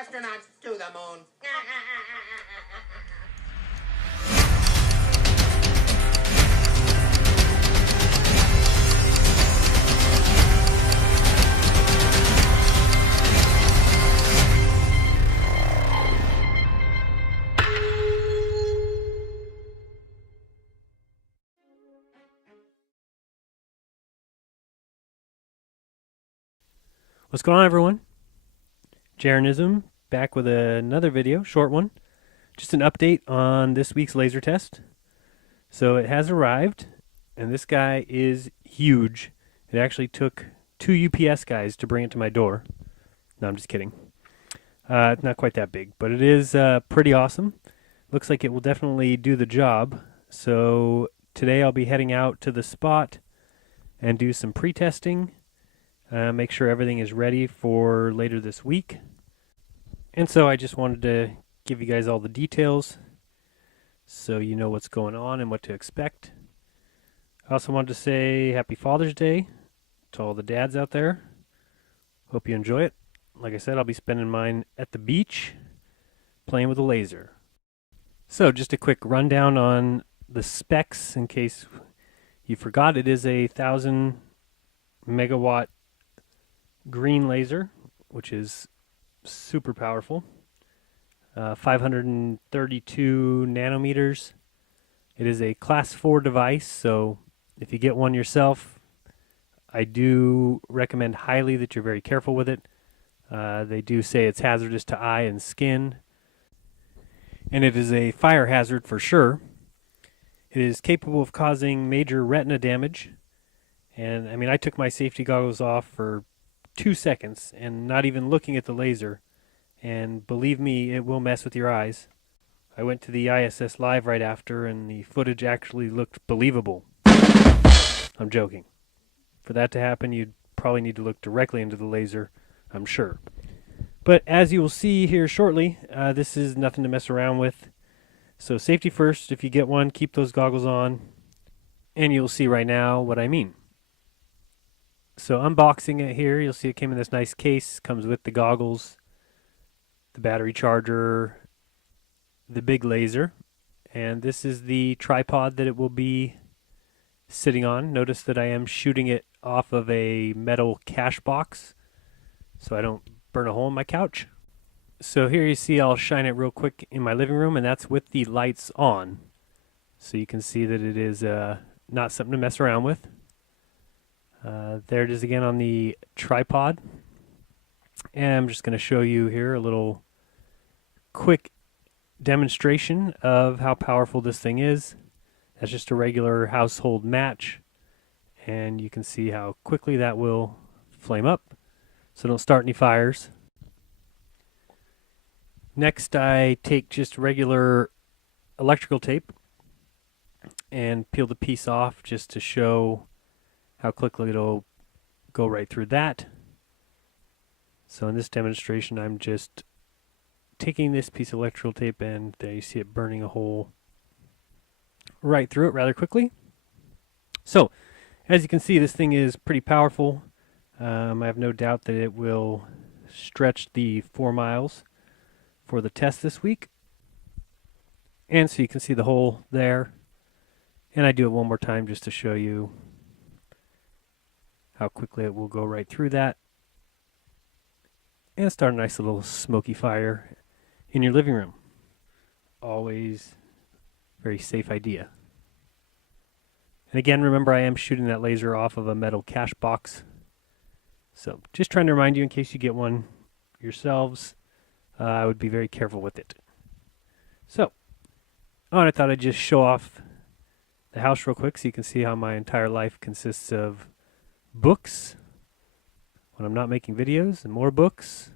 astronauts to the moon. What's going on, everyone? Jaronism back with another video, short one. Just an update on this week's laser test. So it has arrived, and this guy is huge. It actually took 2 UPS guys to bring it to my door. No, I'm just kidding. It's not quite that big, but it is pretty awesome. Looks like it will definitely do the job. So today I'll be heading out to the spot and do some pre-testing. Make sure everything is ready for later this week. And so I just wanted to give you guys all the details so you know what's going on and what to expect. I also wanted to say Happy Father's Day to all the dads out there. Hope you enjoy it. Like I said, I'll be spending mine at the beach playing with a laser. So just a quick rundown on the specs in case you forgot. It is a 1,000 megawatt green laser, which is super powerful. 532 nanometers. It is a class 4 device, so if you get one yourself, I do recommend highly that you're very careful with it. They do say it's hazardous to eye and skin, and it is a fire hazard for sure. It is capable of causing major retina damage, and I mean, I took my safety goggles off for 2 seconds and not even looking at the laser, and believe me, it will mess with your eyes. I went to the ISS Live right after, and the footage actually looked believable. I'm joking. For that to happen, you'd probably need to look directly into the laser, I'm sure. But as you will see here shortly, this is nothing to mess around with. So safety first. If you get one, keep those goggles on, and you'll see right now what I mean. So unboxing it here, you'll see it came in this nice case, comes with the goggles, the battery charger, the big laser, and this is the tripod that it will be sitting on. Notice that I am shooting it off of a metal cache box so I don't burn a hole in my couch. So here you see I'll shine it real quick in my living room, and that's with the lights on. So you can see that it is not something to mess around with. There it is again on the tripod, and I'm just going to show you here a little quick demonstration of how powerful this thing is. That's just a regular household match, and you can see how quickly that will flame up, so don't start any fires. Next, I take just regular electrical tape and peel the piece off just to show how quickly it'll go right through that. So in this demonstration, I'm just taking this piece of electrical tape, and there you see it burning a hole right through it rather quickly. So as you can see, this thing is pretty powerful. I have no doubt that it will stretch the 4 miles for the test this week. And so you can see the hole there. And I do it one more time just to show you how quickly it will go right through that and start a nice little smoky fire in your living room. Always very safe idea. And again, remember, I am shooting that laser off of a metal cache box. So just trying to remind you, in case you get one yourselves, I would be very careful with it. So, and I thought I'd just show off the house real quick so you can see how my entire life consists of books when I'm not making videos, and more books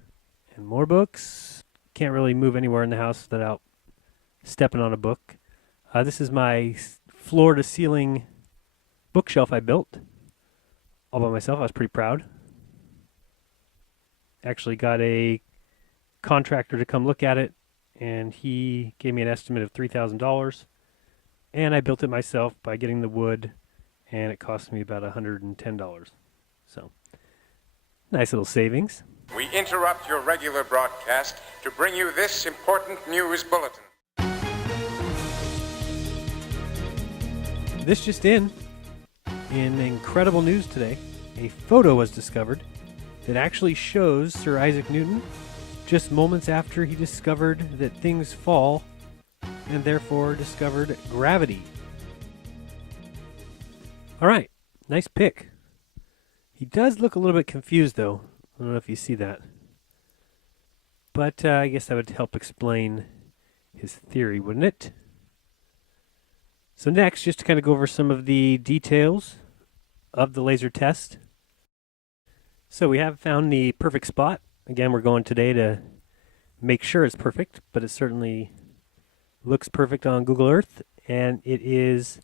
and more books. Can't really move anywhere in the house without stepping on a book. This is my floor to ceiling bookshelf I built all by myself. I was pretty proud. Actually got a contractor to come look at it, and he gave me an estimate of $3,000, and I built it myself by getting the wood, and it cost me about $110. So, nice little savings. We interrupt your regular broadcast to bring you this important news bulletin. This just in incredible news today, a photo was discovered that actually shows Sir Isaac Newton just moments after he discovered that things fall and therefore discovered gravity. All right, nice pick. He does look a little bit confused though. I don't know if you see that. But I guess that would help explain his theory, wouldn't it? So next, just to kind of go over some of the details of the laser test. So we have found the perfect spot. Again, we're going today to make sure it's perfect, but it certainly looks perfect on Google Earth. And it is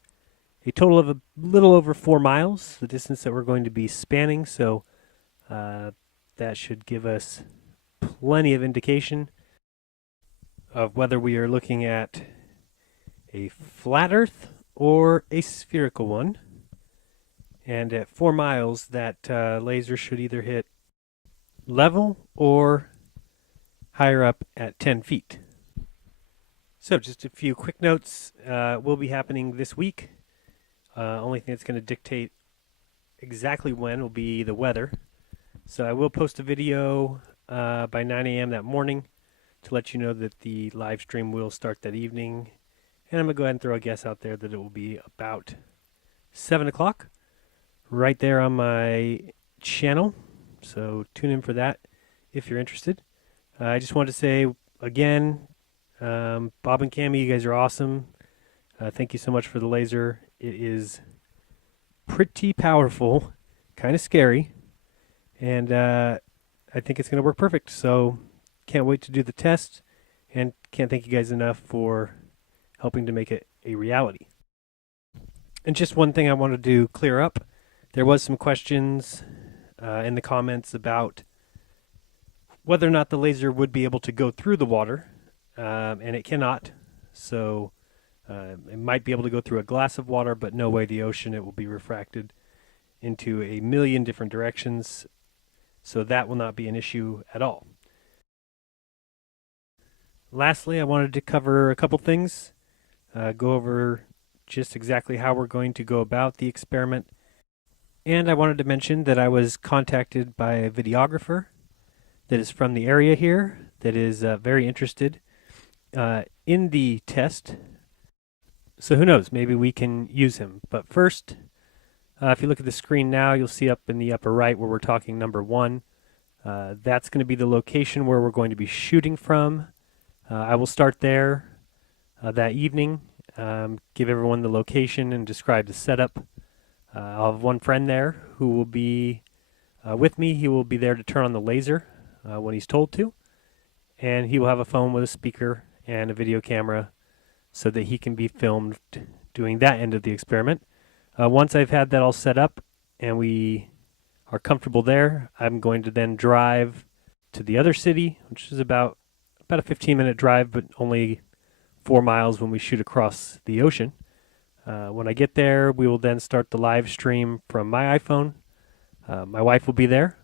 a total of a little over 4 miles, the distance that we're going to be spanning. So that should give us plenty of indication of whether we are looking at a flat Earth or a spherical one. And at 4 miles, that laser should either hit level or higher up at 10 feet. So just a few quick notes will be happening this week. Only thing that's going to dictate exactly when will be the weather. So I will post a video by 9 a.m. that morning to let you know that the live stream will start that evening. And I'm going to go ahead and throw a guess out there that it will be about 7 o'clock right there on my channel. So tune in for that if you're interested. I just wanted to say again, Bob and Cammy, you guys are awesome. Thank you so much for the laser. It is pretty powerful, kind of scary, and I think it's going to work perfect. So can't wait to do the test, and can't thank you guys enough for helping to make it a reality. And just one thing I wanted to clear up. There was some questions in the comments about whether or not the laser would be able to go through the water, and it cannot. So it might be able to go through a glass of water, but no way the ocean. It will be refracted into a million different directions. So that will not be an issue at all. Lastly, I wanted to cover a couple things. Go over just exactly how we're going to go about the experiment. And I wanted to mention that I was contacted by a videographer that is from the area here that is very interested in the test. So who knows, maybe we can use him. But first, if you look at the screen now, you'll see up in the upper right where we're talking number 1. That's going to be the location where we're going to be shooting from. I will start there that evening, give everyone the location and describe the setup. I'll have one friend there who will be with me. He will be there to turn on the laser when he's told to. And he will have a phone with a speaker and a video camera so that he can be filmed doing that end of the experiment. Once I've had that all set up and we are comfortable there, I'm going to then drive to the other city, which is about a 15-minute drive, but only 4 miles when we shoot across the ocean. When I get there, we will then start the live stream from my iPhone. My wife will be there,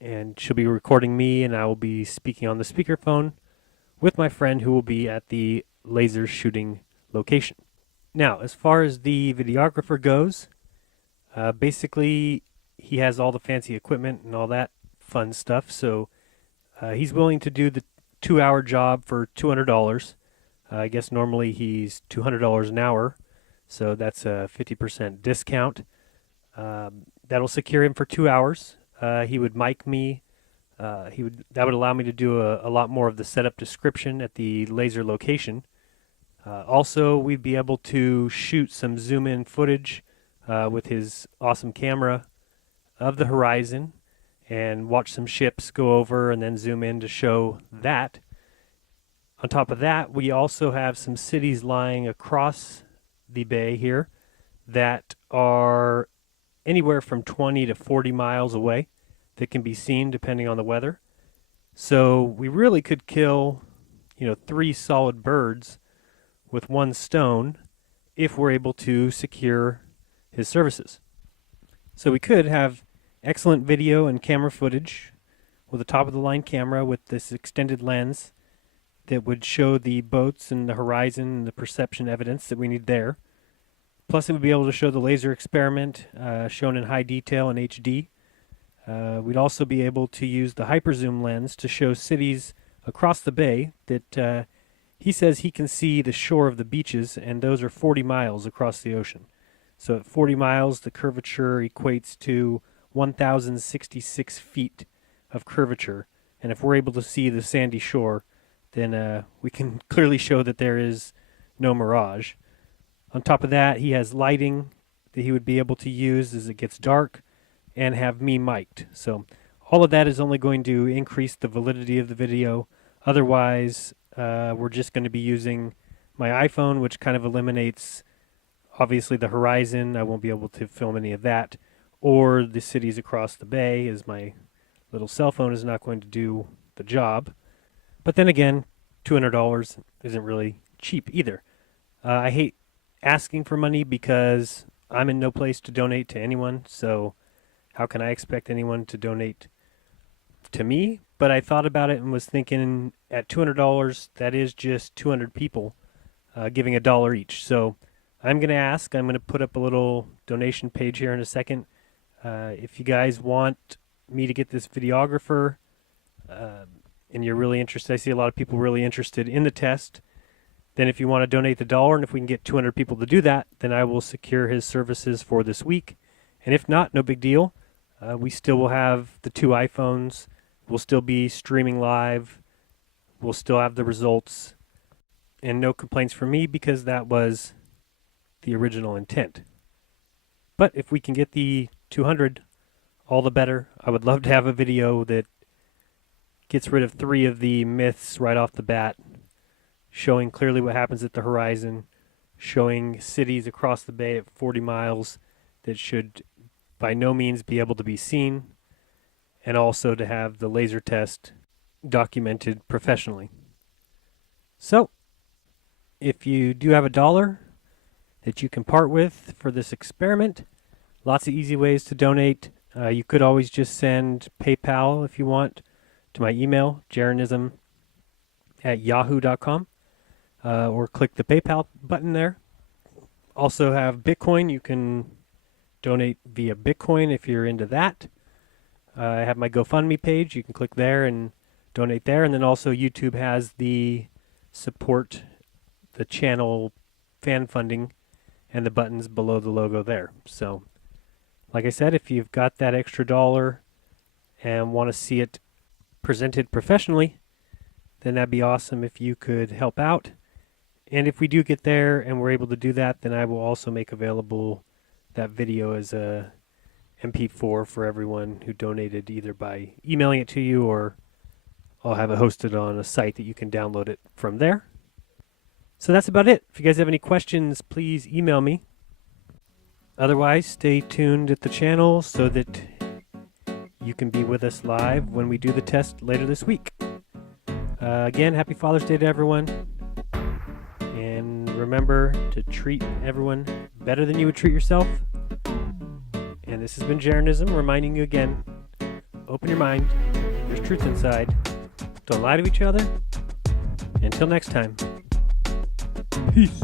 and she'll be recording me, and I will be speaking on the speakerphone with my friend who will be at the laser shooting location. Now, as far as the videographer goes, basically he has all the fancy equipment and all that fun stuff, so he's willing to do the 2-hour job for $200. I guess normally he's $200 an hour. So that's a 50% discount. That'll secure him for 2 hours. He would mic me. That would allow me to do a lot more of the setup description at the laser location. Also, we'd be able to shoot some zoom-in footage with his awesome camera of the horizon and watch some ships go over and then zoom in to show that. On top of that, we also have some cities lying across the bay here that are anywhere from 20 to 40 miles away that can be seen depending on the weather. So we really could kill, 3 solid birds with 1 stone if we're able to secure his services. So we could have excellent video and camera footage with a top-of-the-line camera with this extended lens that would show the boats and the horizon and the perception evidence that we need there. Plus, it would be able to show the laser experiment shown in high detail in HD. We'd also be able to use the hyperzoom lens to show cities across the bay that he says he can see the shore of the beaches, and those are 40 miles across the ocean. So at 40 miles, the curvature equates to 1,066 feet of curvature. And if we're able to see the sandy shore, then we can clearly show that there is no mirage. On top of that, he has lighting that he would be able to use as it gets dark and have me mic'd. So all of that is only going to increase the validity of the video. Otherwise, we're just going to be using my iPhone, which kind of eliminates, obviously, the horizon. I won't be able to film any of that. Or the cities across the bay, as my little cell phone is not going to do the job. But then again, $200 isn't really cheap either. I hate asking for money because I'm in no place to donate to anyone, so how can I expect anyone to donate to me? But I thought about it and was thinking at $200, that is just 200 people giving $1 each. So I'm going to ask. I'm going to put up a little donation page here in a second. If you guys want me to get this videographer and you're really interested, I see a lot of people really interested in the test, then if you want to donate the $1, and if we can get 200 people to do that, then I will secure his services for this week. And if not, no big deal. We still will have the 2 iPhones. We'll still be streaming live. We'll still have the results. And no complaints from me because that was the original intent. But if we can get the 200, all the better. I would love to have a video that gets rid of 3 of the myths right off the bat, showing clearly what happens at the horizon, showing cities across the bay at 40 miles that should by no means be able to be seen, and also to have the laser test documented professionally. So, if you do have $1 that you can part with for this experiment, lots of easy ways to donate. You could always just send PayPal if you want to my email, jaronism@yahoo.com, or click the PayPal button there. Also have Bitcoin. You can donate via Bitcoin if you're into that. I have my GoFundMe page. You can click there and donate there. And then also YouTube has the support the channel fan funding and the buttons below the logo there. So like I said, if you've got that extra $1 and want to see it presented professionally, then that'd be awesome if you could help out. And if we do get there and we're able to do that, then I will also make available that video as a MP4 for everyone who donated, either by emailing it to you, or I'll have it hosted on a site that you can download it from there. So that's about it. If you guys have any questions, please email me. Otherwise, stay tuned at the channel so that you can be with us live when we do the test later this week. Again, happy Father's Day to everyone. And remember to treat everyone better than you would treat yourself. And this has been Jaronism, reminding you again, open your mind, there's truth inside, don't lie to each other. Until next time, peace.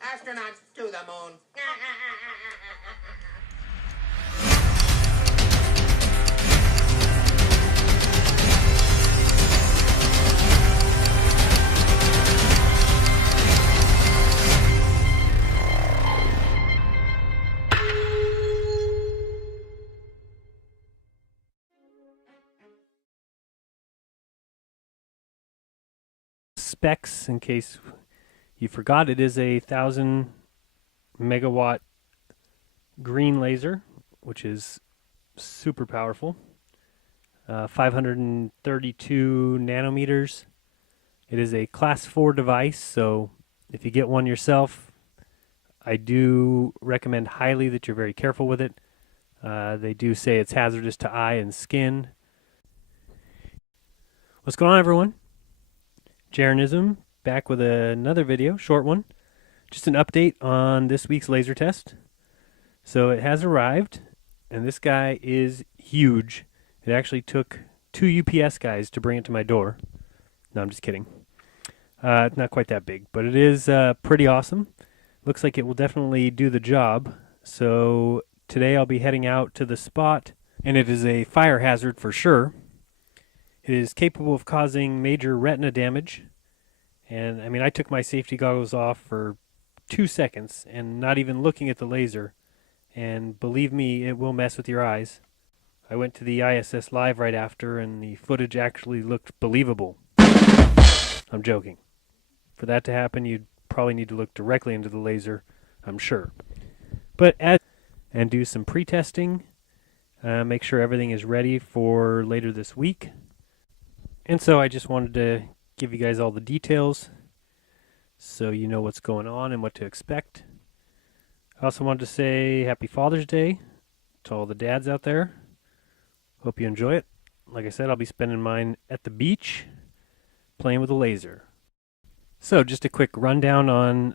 Astronauts to the moon. Specs, in case you forgot, it is a 1,000 megawatt green laser, which is super powerful. 532 nanometers. It is a class 4 device, so if you get one yourself, I do recommend highly that you're very careful with it. They do say it's hazardous to eye and skin. What's going on, everyone? Jaronism, back with another video, short one. Just an update on this week's laser test. So it has arrived, and this guy is huge. It actually took 2 UPS guys to bring it to my door. No, I'm just kidding. It's not quite that big, but it is pretty awesome. Looks like it will definitely do the job. So today I'll be heading out to the spot, and it is a fire hazard for sure. It is capable of causing major retina damage. And I mean, I took my safety goggles off for 2 seconds and not even looking at the laser. And believe me, it will mess with your eyes. I went to the ISS Live right after, and the footage actually looked believable. I'm joking. For that to happen, you'd probably need to look directly into the laser, I'm sure. But and do some pre-testing, make sure everything is ready for later this week. And so I just wanted to give you guys all the details so you know what's going on and what to expect. I also wanted to say Happy Father's Day to all the dads out there. Hope you enjoy it. Like I said, I'll be spending mine at the beach playing with a laser. So just a quick rundown on